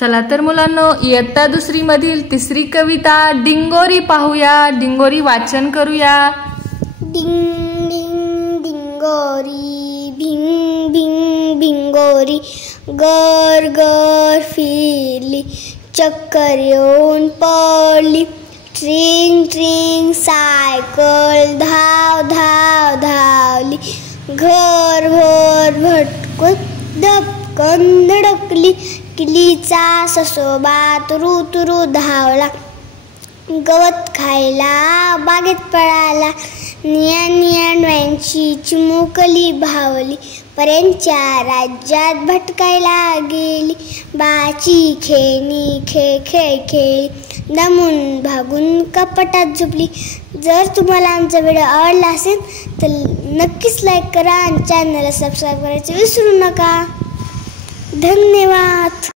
चला तर मुलांनो, इयत्ता दुसरी मधील तिसरी कविता डिंगोरी पाहूया. डिंगोरी वाचन करूया. डिंग डिंग डिंगोरी, भिंग भिंग भिंगोरी, गर गर फिरली, चक्कर येऊन पडली. ट्रिंग ट्रिंग सायकल धाव धाव धावली. घर भर भटकून दपकन धडकली. किलीचा ससोबा तुरु तुरु धावला. गवत खायला बागेत पळाला. निया निया डोळ्यांची चिमुकली भावली. पऱ्यांच्या राज्यात भटकायला गेली. बाची खेळणी खेळ खेळ खेळली. दमून भागून कपाटात झोपली. जर तुम्हाला आमचा व्हिडिओ आवडला असेल तर नक्कीच लाईक करा आणि चॅनलला सबस्क्राईब करायचे विसरू नका. धन्यवाद.